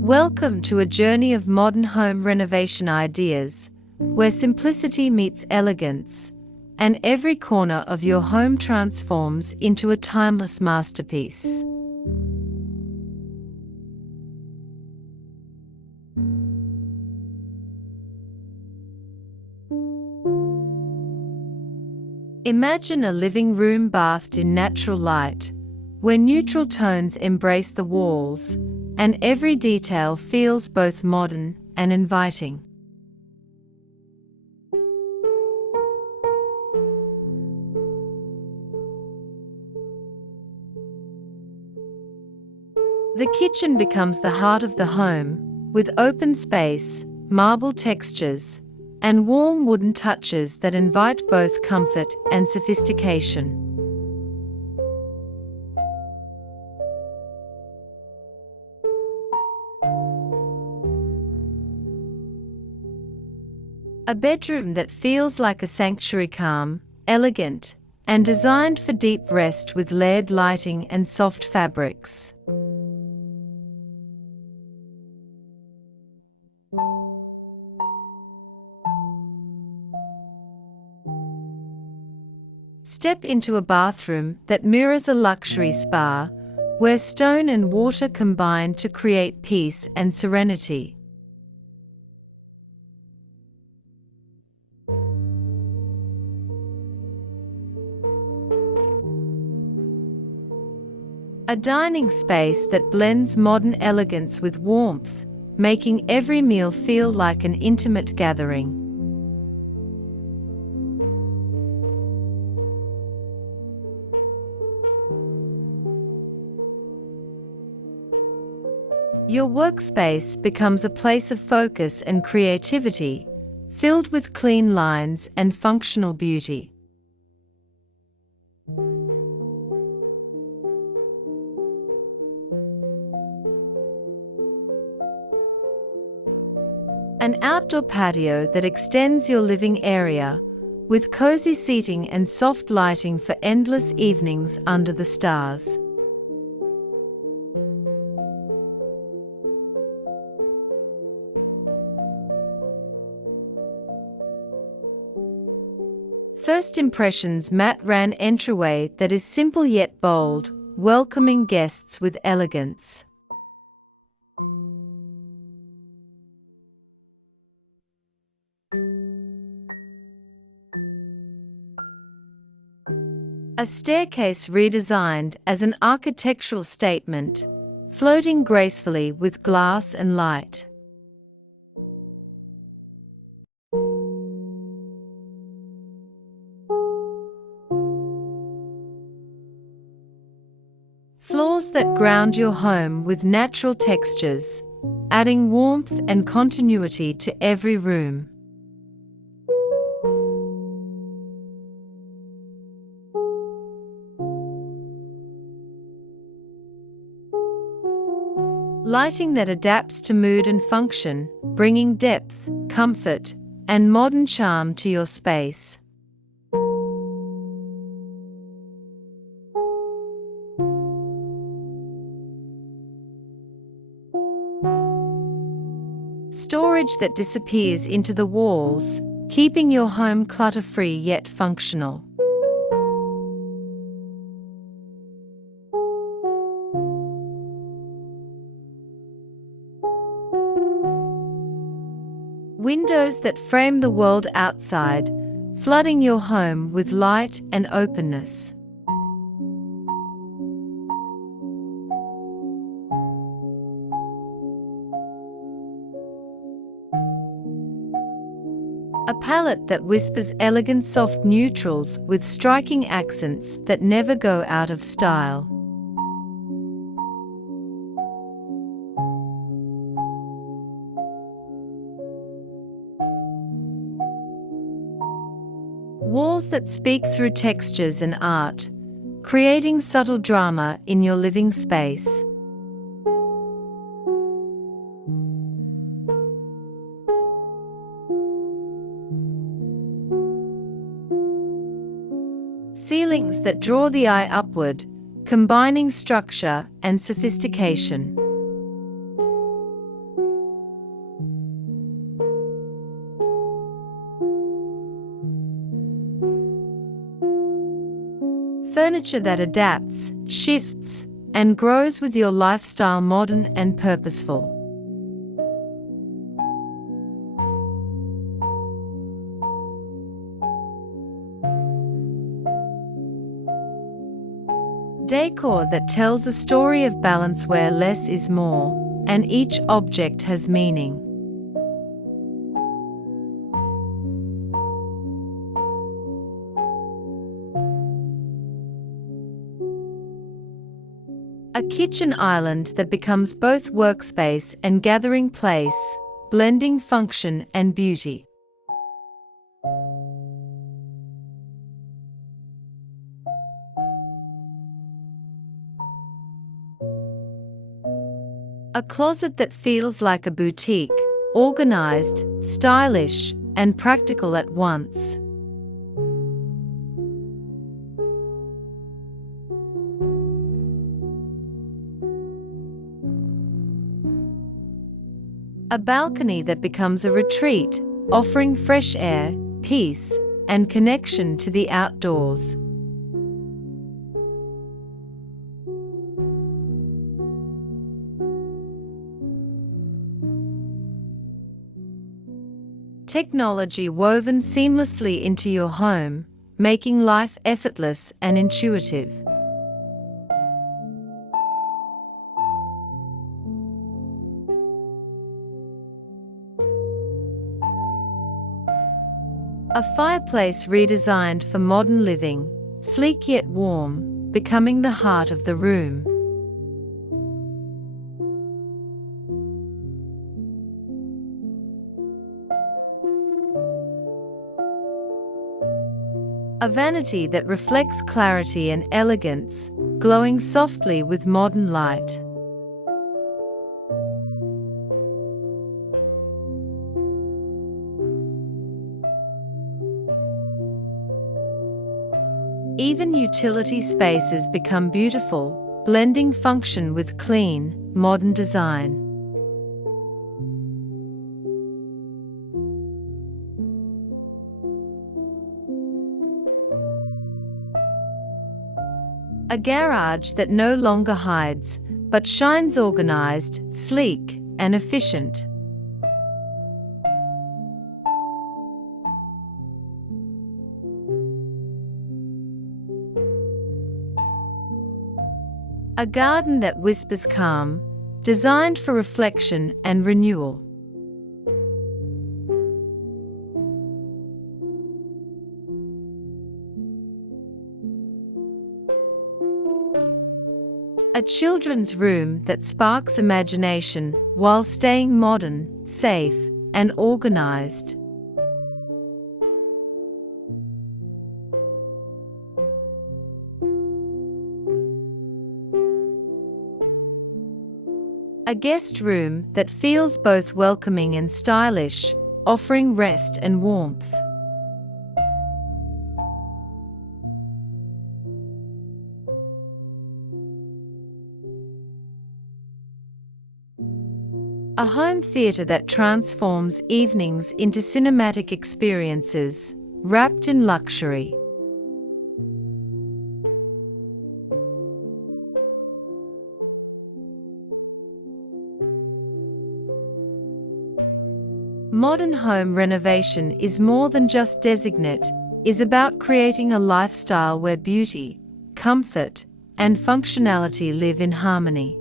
Welcome to a journey of modern home renovation ideas, where simplicity meets elegance, and every corner of your home transforms into a timeless masterpiece. Imagine a living room bathed in natural light, where neutral tones embrace the walls, and every detail feels both modern and inviting. The kitchen becomes the heart of the home, with open space, marble textures, and warm wooden touches that invite both comfort and sophistication. A bedroom that feels like a sanctuary, calm, elegant, and designed for deep rest with layered lighting and soft fabrics. Step into a bathroom that mirrors a luxury spa, where stone and water combine to create peace and serenity. A dining space that blends modern elegance with warmth, making every meal feel like an intimate gathering. Your workspace becomes a place of focus and creativity, filled with clean lines and functional beauty. An outdoor patio that extends your living area, with cozy seating and soft lighting for endless evenings under the stars. First impressions matte ran entryway that is simple yet bold, welcoming guests with elegance. A staircase redesigned as an architectural statement, floating gracefully with glass and light. Floors that ground your home with natural textures, adding warmth and continuity to every room. Lighting that adapts to mood and function, bringing depth, comfort, and modern charm to your space. Storage that disappears into the walls, keeping your home clutter-free yet functional. Windows that frame the world outside, flooding your home with light and openness. A palette that whispers elegant soft neutrals with striking accents that never go out of style. Walls that speak through textures and art, creating subtle drama in your living space. Ceilings that draw the eye upward, combining structure and sophistication. furniture that adapts, shifts, and grows with your lifestyle, modern and purposeful. Decor that tells a story of balance where less is more, and each object has meaning. A kitchen island that becomes both workspace and gathering place, blending function and beauty. A closet that feels like a boutique, organized, stylish, and practical at once. A balcony that becomes a retreat, offering fresh air, peace, and connection to the outdoors. Technology woven seamlessly into your home, making life effortless and intuitive. A fireplace redesigned for modern living, sleek yet warm, becoming the heart of the room. A vanity that reflects clarity and elegance, glowing softly with modern light. Even utility spaces become beautiful, blending function with clean, modern design. A garage that no longer hides, but shines, organized, sleek, and efficient. A garden that whispers calm, designed for reflection and renewal. A children's room that sparks imagination while staying modern, safe, and organized. A guest room that feels both welcoming and stylish, offering rest and warmth. A home theater that transforms evenings into cinematic experiences, wrapped in luxury. Modern home renovation is more than just designate, is about creating a lifestyle where beauty, comfort, and functionality live in harmony.